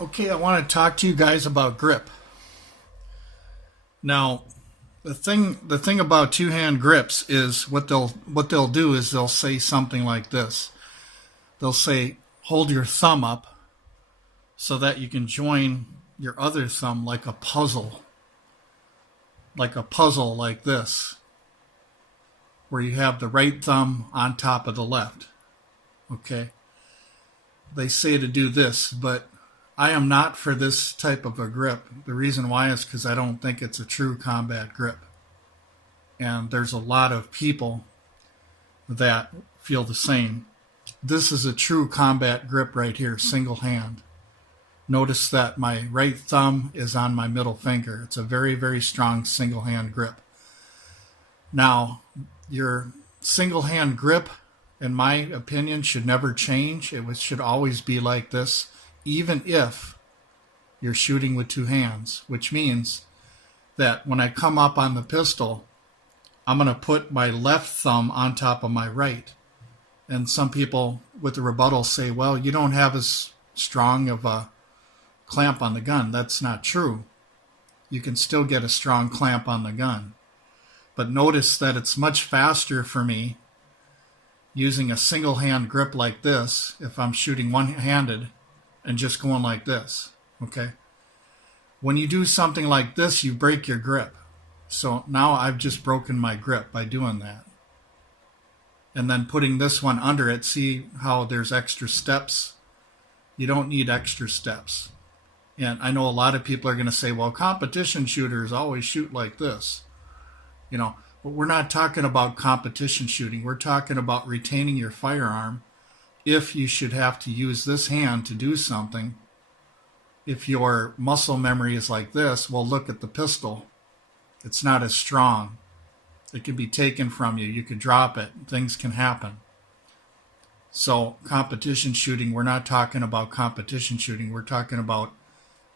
Okay, I want to talk to you guys about grip. Now, the thing about two-hand grips is what they'll do is they'll say something like this. They'll say hold your thumb up so that you can join your other thumb like a puzzle like this, where you have the right thumb on top of the left. Okay? They say to do this, but I am not for this type of a grip. The reason why is because I don't think it's a true combat grip. And there's a lot of people that feel the same. This is a true combat grip right here, single hand. Notice that my right thumb is on my middle finger. It's a very, very strong single hand grip. Now, your single hand grip, in my opinion, should never change. Should always be like this, even if you're shooting with two hands, which means that when I come up on the pistol, I'm going to put my left thumb on top of my right. And some people with the rebuttal say, well, you don't have as strong of a clamp on the gun. That's not true. You can still get a strong clamp on the gun. But notice that it's much faster for me using a single hand grip like this if I'm shooting one-handed and just going like this. Okay? When you do something like this, you break your grip. So now I've just broken my grip by doing that. And then putting this one under it, see how there's extra steps? You don't need extra steps. And I know a lot of people are going to say, well, competition shooters always shoot like this. But we're not talking about competition shooting. We're talking about retaining your firearm if you should have to use this hand to do something. If your muscle memory is like this, well, look at the pistol. It's not as strong. It can be taken from you. You could drop it. Things can happen. So competition shooting, we're not talking about competition shooting. We're talking about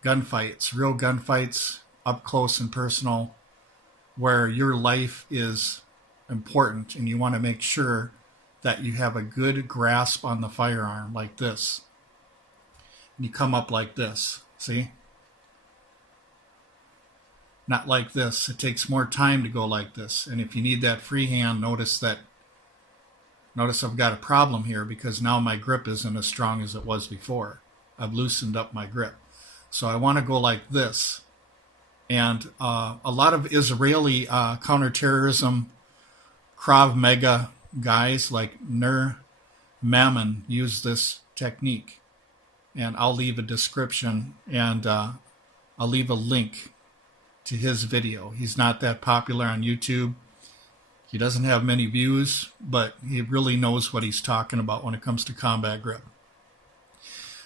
gunfights, real gunfights, up close and personal, where your life is important and you want to make sure that you have a good grasp on the firearm like this. And you come up like this. See? Not like this. It takes more time to go like this. And if you need that free hand, notice I've got a problem here because now my grip isn't as strong as it was before. I've loosened up my grip. So I want to go like this. And a lot of Israeli counterterrorism Krav Maga guys like Nur Mammon use this technique. And I'll leave a description and I'll leave a link to his video. He's not that popular on YouTube. He doesn't have many views, but he really knows what he's talking about when it comes to combat grip.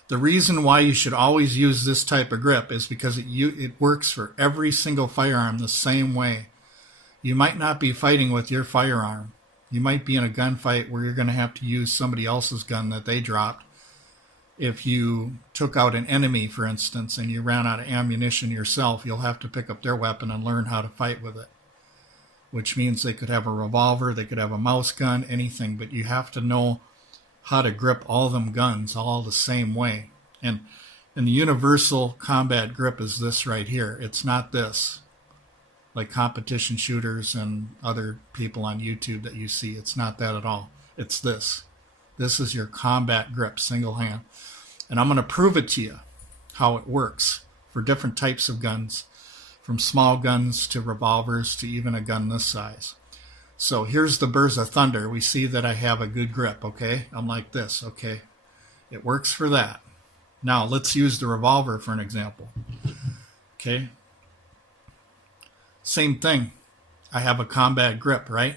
The reason why you should always use this type of grip is because it works for every single firearm the same way. You might not be fighting with your firearm. You might be in a gunfight where you're going to have to use somebody else's gun that they dropped. If you took out an enemy, for instance, and you ran out of ammunition yourself, you'll have to pick up their weapon and learn how to fight with it. Which means they could have a revolver, they could have a mouse gun, anything, but you have to know how to grip all them guns all the same way. And the universal combat grip is this right here. It's not this, like competition shooters and other people on YouTube that you see. It's not that at all. It's this. This is your combat grip, single hand. And I'm going to prove it to you how it works for different types of guns, from small guns to revolvers to even a gun this size. So here's the Berza Thunder. We see that I have a good grip, okay? I'm like this, okay? It works for that. Now let's use the revolver for an example. Okay? Same thing. I have a combat grip, right?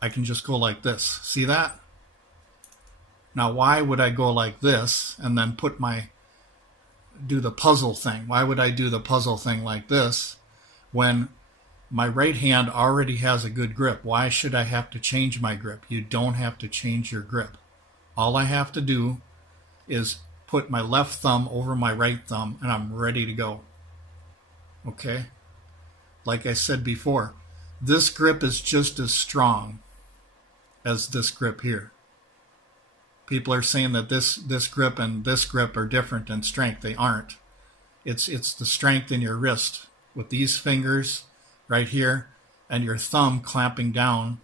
I can just go like this. See that? Now, why would I go like this and then do the puzzle thing? Why would I do the puzzle thing like this when my right hand already has a good grip? Why should I have to change my grip? You don't have to change your grip. All I have to do is put my left thumb over my right thumb and I'm ready to go. Okay? Like I said before, this grip is just as strong as this grip here. People are saying that this grip and this grip are different in strength. They aren't. It's the strength in your wrist with these fingers right here and your thumb clamping down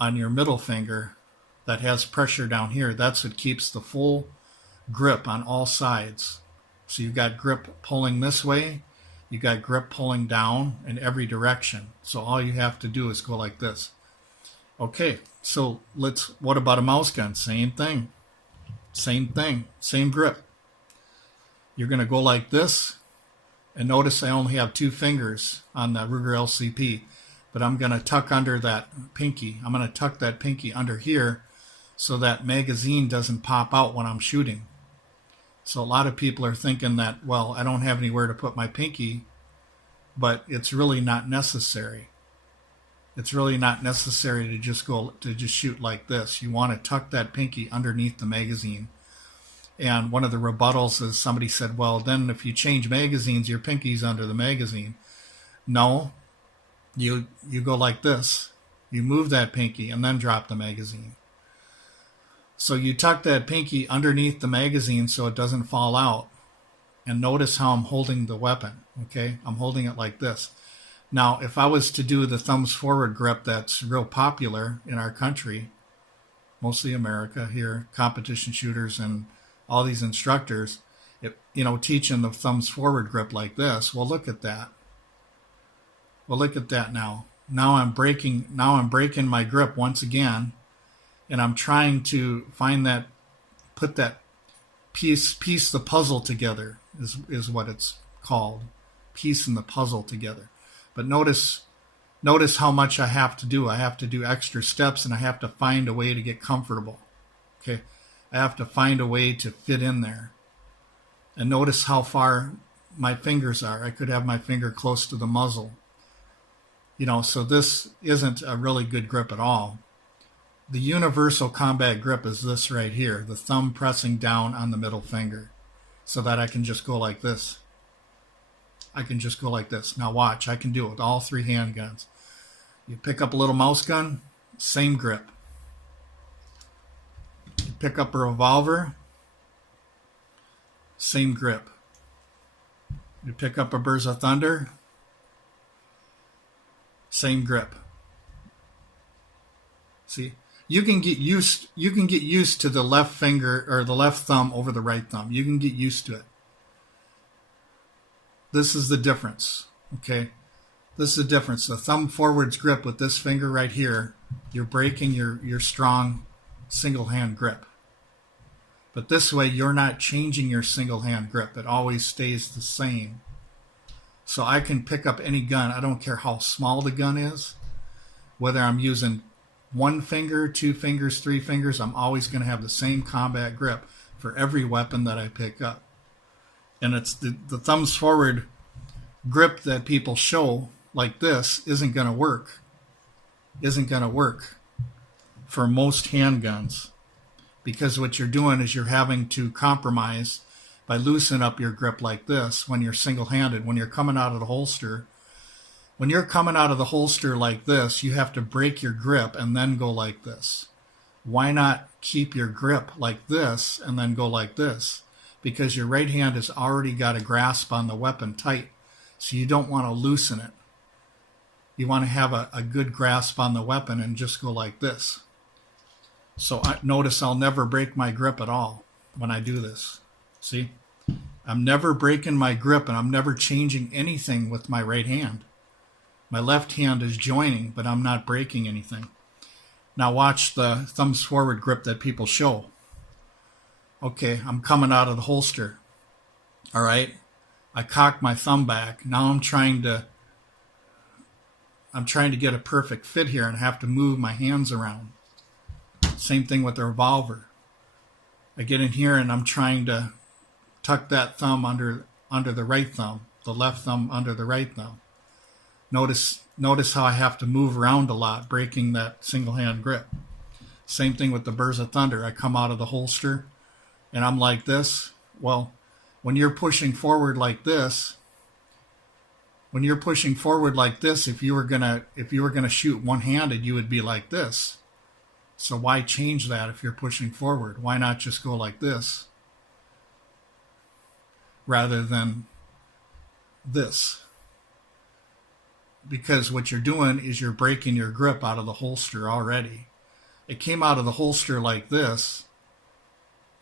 on your middle finger that has pressure down here. That's what keeps the full grip on all sides. So you've got grip pulling this way, you got grip pulling down in every direction. So all you have to do is go like this. Okay, so what about a mouse gun? Same thing, same grip. You're going to go like this, and notice I only have 2 fingers on the Ruger LCP, but I'm going to tuck under that pinky. I'm going to tuck that pinky under here so that magazine doesn't pop out when I'm shooting. So a lot of people are thinking that, well, I don't have anywhere to put my pinky, but it's really not necessary. It's really not necessary to just shoot like this. You want to tuck that pinky underneath the magazine. And one of the rebuttals is somebody said, well, then if you change magazines, your pinky's under the magazine. No, you go like this. You move that pinky and then drop the magazine. So you tuck that pinky underneath the magazine so it doesn't fall out. And notice how I'm holding the weapon, okay? I'm holding it like this. Now, if I was to do the thumbs forward grip that's real popular in our country, mostly America here, competition shooters and all these instructors, teaching the thumbs forward grip like this, well, look at that. Well, look at that now. Now I'm breaking my grip once again. And I'm trying to put that piece the puzzle together is what it's called, piecing the puzzle together. But notice how much I have to do. I have to do extra steps, and I have to find a way to get comfortable. Okay, I have to find a way to fit in there. And notice how far my fingers are. I could have my finger close to the muzzle. So this isn't a really good grip at all. The universal combat grip is this right here, the thumb pressing down on the middle finger, so that I can just go like this. I can just go like this. Now watch, I can do it with all 3 handguns. You pick up a little mouse gun, same grip. You pick up a revolver, same grip. You pick up a Berza Thunder, same grip. See? You can get used to the left finger or the left thumb over the right thumb. You can get used to it. This is the difference, okay? This is the difference. The thumb forwards grip with this finger right here, you're breaking your strong single hand grip. But this way, you're not changing your single hand grip. It always stays the same. So I can pick up any gun. I don't care how small the gun is, whether I'm using 1 finger, 2 fingers, 3 fingers, I'm always going to have the same combat grip for every weapon that I pick up. And it's the thumbs forward grip that people show like this isn't going to work. Isn't going to work for most handguns, because what you're doing is you're having to compromise by loosening up your grip like this when you're single-handed, when you're coming out of the holster. When you're coming out of the holster like this, you have to break your grip and then go like this. Why not keep your grip like this and then go like this? Because your right hand has already got a grasp on the weapon tight, so you don't want to loosen it. You want to have a good grasp on the weapon and just go like this. So notice I'll never break my grip at all when I do this. See? I'm never breaking my grip, and I'm never changing anything with my right hand. My left hand is joining, but I'm not breaking anything. Now watch the thumbs forward grip that people show. Okay, I'm coming out of the holster. All right, I cock my thumb back. Now I'm trying to get a perfect fit here and have to move my hands around. Same thing with the revolver. I get in here and I'm trying to tuck that thumb under the right thumb, the left thumb under the right thumb. Notice how I have to move around a lot, breaking that single hand grip. Same thing with the Berza Thunder. I come out of the holster and I'm like this. Well, when you're pushing forward like this, if you were gonna shoot one-handed, you would be like this. So why change that if you're pushing forward? Why not just go like this rather than this? Because what you're doing is you're breaking your grip out of the holster already. It came out of the holster like this,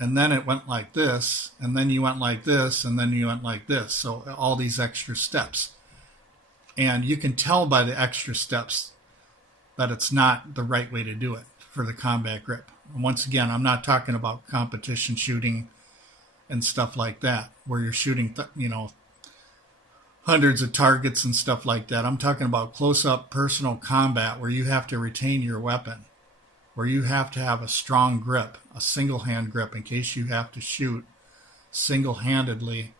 and then it went like this, and then you went like this, and then you went like this. So all these extra steps. And you can tell by the extra steps that it's not the right way to do it for the combat grip. And once again, I'm not talking about competition shooting and stuff like that, where you're shooting, hundreds of targets and stuff like that. I'm talking about close-up personal combat where you have to retain your weapon, where you have to have a strong grip, a single-hand grip, in case you have to shoot single-handedly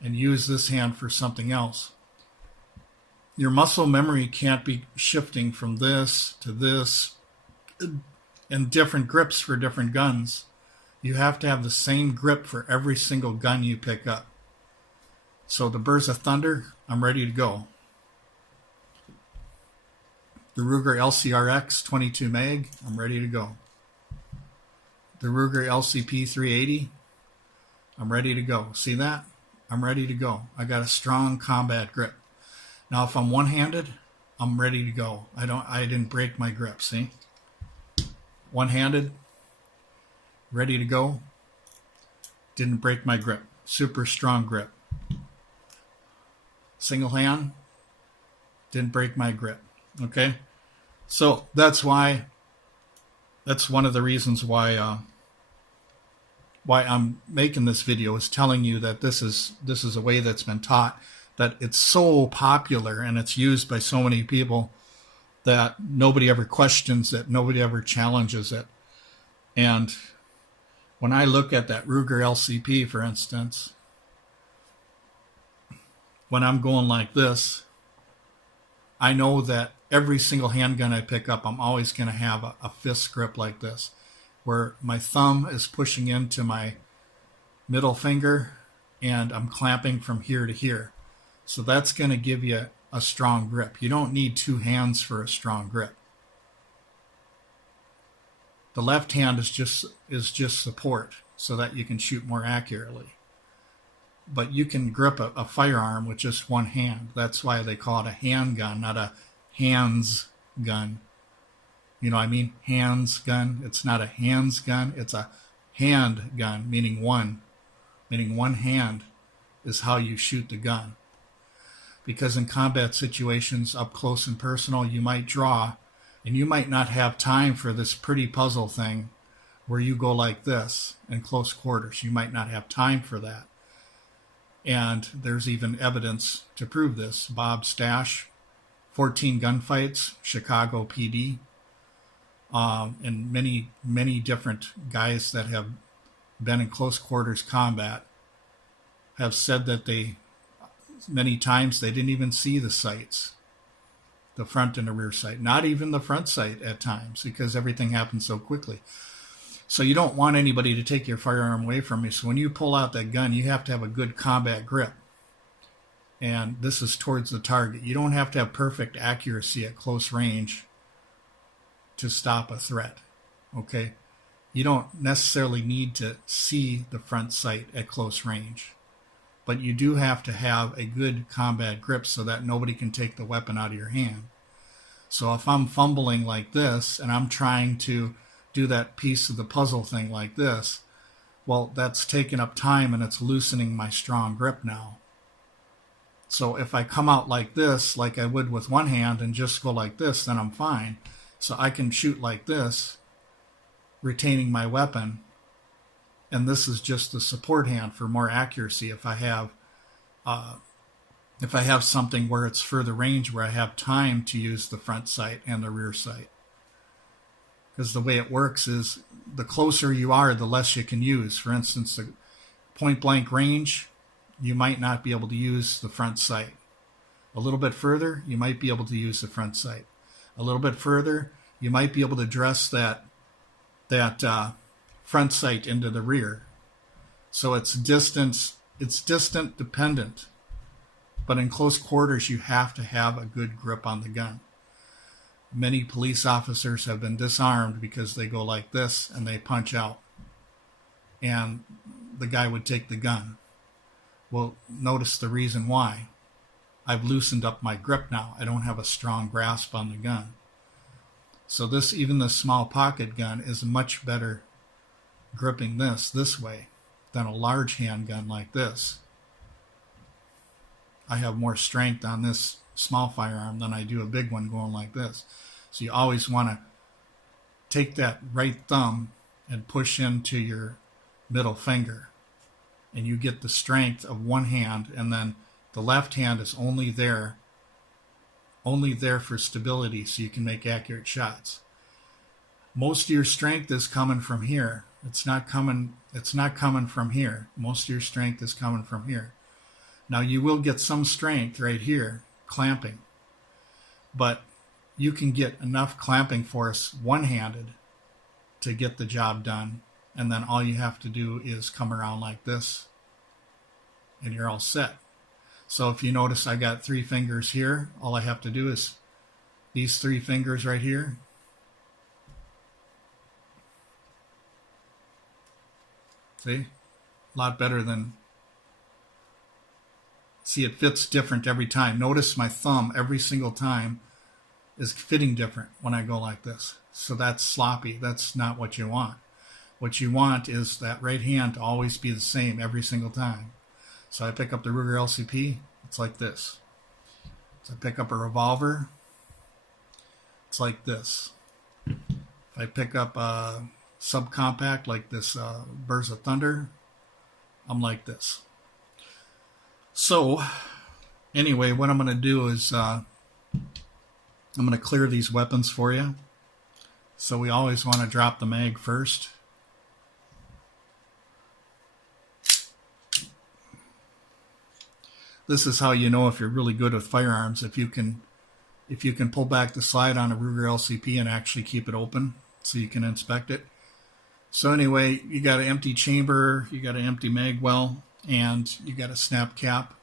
and use this hand for something else. Your muscle memory can't be shifting from this to this and different grips for different guns. You have to have the same grip for every single gun you pick up. So the Berza Thunder, I'm ready to go. The Ruger LCRX 22 mag, I'm ready to go. The Ruger LCP 380, I'm ready to go. See that? I'm ready to go. I got a strong combat grip. Now if I'm one-handed, I'm ready to go. I didn't break my grip, see? One-handed, ready to go. Didn't break my grip. Super strong grip. Single hand, didn't break my grip. Okay? So that's one of the reasons why I'm making this video, is telling you that this is a way that's been taught, that it's so popular and it's used by so many people that nobody ever questions it, nobody ever challenges it. And when I look at that Ruger LCP, for instance, when I'm going like this, I know that every single handgun I pick up, I'm always going to have a fist grip like this, where my thumb is pushing into my middle finger and I'm clamping from here to here. So that's going to give you a strong grip. You don't need two hands for a strong grip. The left hand is just support so that you can shoot more accurately. But you can grip a firearm with just one hand. That's why they call it a handgun, not a hands gun. You know what I mean? Hands gun. It's not a hands gun. It's a hand gun, meaning one hand is how you shoot the gun. Because in combat situations, up close and personal, you might draw, and you might not have time for this pretty puzzle thing where you go like this in close quarters. You might not have time for that. And there's even evidence to prove this. Bob Stash, 14 gunfights, Chicago PD, and many different guys that have been in close quarters combat have said that many times they didn't even see the sights, the front and the rear sight, not even the front sight at times, because everything happens so quickly. So you don't want anybody to take your firearm away from you. So when you pull out that gun, you have to have a good combat grip. And this is towards the target. You don't have to have perfect accuracy at close range to stop a threat. Okay? You don't necessarily need to see the front sight at close range. But you do have to have a good combat grip so that nobody can take the weapon out of your hand. So if I'm fumbling like this and I'm trying to do that piece of the puzzle thing like this, well, that's taking up time and it's loosening my strong grip now. So if I come out like this, like I would with one hand, and just go like this, then I'm fine. So I can shoot like this, retaining my weapon. And this is just the support hand for more accuracy if I have something where it's further range, where I have time to use the front sight and the rear sight. Because the way it works is the closer you are, the less you can use. For instance, the point blank range, you might not be able to use the front sight. A little bit further, you might be able to use the front sight. A little bit further, you might be able to dress that front sight into the rear. So it's distant dependent. But in close quarters, you have to have a good grip on the gun. Many police officers have been disarmed because they go like this and they punch out. And the guy would take the gun. Well, notice the reason why. I've loosened up my grip now. I don't have a strong grasp on the gun. So this, even the small pocket gun, is much better gripping this way than a large handgun like this. I have more strength on this small firearm than I do a big one going like this. So you always want to take that right thumb and push into your middle finger, and you get the strength of one hand, and then the left hand is only there for stability so you can make accurate shots. Most of your strength is coming from here. It's not coming from here. Most of your strength is coming from here. Now you will get some strength right here, clamping, but you can get enough clamping force one-handed to get the job done, and then all you have to do is come around like this and you're all set. So if you notice, I got 3 fingers here. All I have to do is these 3 fingers right here. See? A lot better than... See, it fits different every time. Notice my thumb every single time is fitting different when I go like this. So that's sloppy. That's not what you want. What you want is that right hand to always be the same every single time. So I pick up the Ruger LCP, it's like this. So I pick up a revolver, it's like this. If I pick up a subcompact like this Burst of Thunder, I'm like this. So anyway, what I'm going to do is I'm going to clear these weapons for you. So we always want to drop the mag first. This is how you know if you're really good with firearms, if you can pull back the slide on a Ruger LCP and actually keep it open so you can inspect it. So anyway, you got an empty chamber, you got an empty mag well, and you got a snap cap.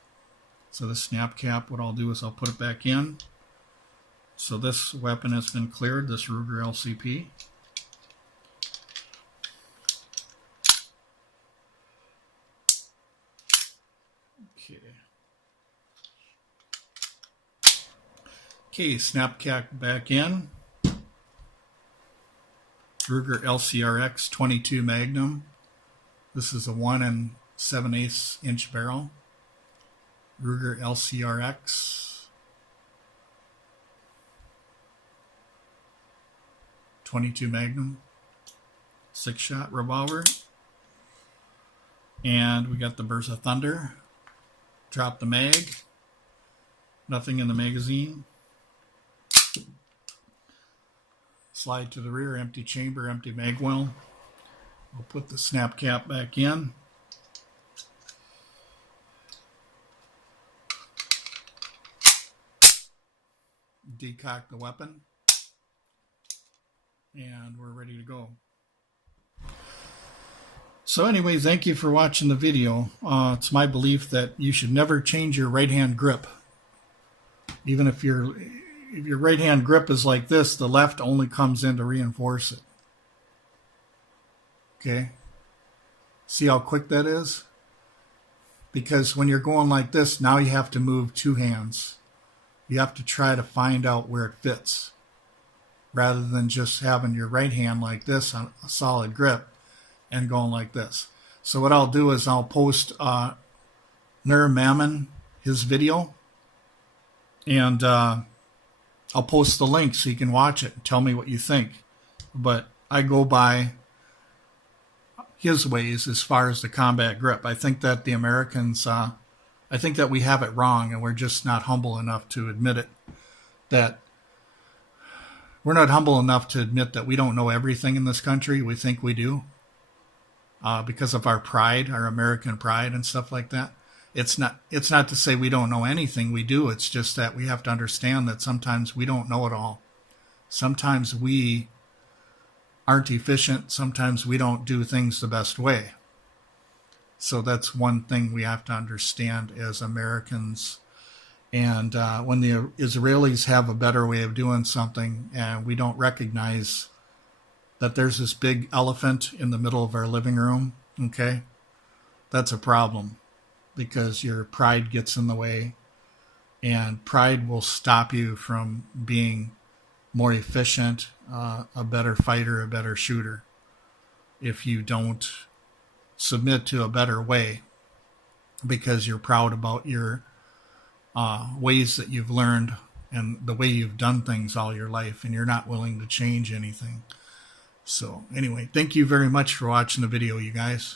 So the snap cap, what I'll do is I'll put it back in. So this weapon has been cleared, this Ruger LCP. Okay, snap cap back in. Ruger LCRX 22 Magnum. This is a 1 7/8 inch barrel. Ruger LCRX 22 Magnum 6-shot revolver. And we got the Burst of Thunder. Drop the mag. Nothing in the magazine. Slide to the rear, empty chamber, empty mag well. We'll put the snap cap back in. Decock the weapon. And we're ready to go. So anyway, thank you for watching the video. It's my belief that you should never change your right hand grip. Even if your right hand grip is like this, the left only comes in to reinforce it. Okay? See how quick that is? Because when you're going like this, now you have to move 2 hands. You have to try to find out where it fits, rather than just having your right hand like this on a solid grip and going like this. So what I'll do is I'll post Nur Mammon, his video, and I'll post the link so you can watch it and tell me what you think. But I go by his ways as far as the combat grip. I think that the Americans, I think that we have it wrong, and we're just not humble enough to admit it. That we're not humble enough to admit that we don't know everything in this country. We think we do, because of our pride, our American pride and stuff like that. It's not to say we don't know anything. We do. It's just that we have to understand that sometimes we don't know it all. Sometimes we aren't efficient. Sometimes we don't do things the best way. So that's one thing we have to understand as Americans And when the Israelis have a better way of doing something and we don't recognize that there's this big elephant in the middle of our living room, okay, that's a problem, because your pride gets in the way, and pride will stop you from being more efficient, a better fighter, a better shooter, if you don't submit to a better way because you're proud about your ways that you've learned and the way you've done things all your life, and you're not willing to change anything. So anyway, thank you very much for watching the video, you guys.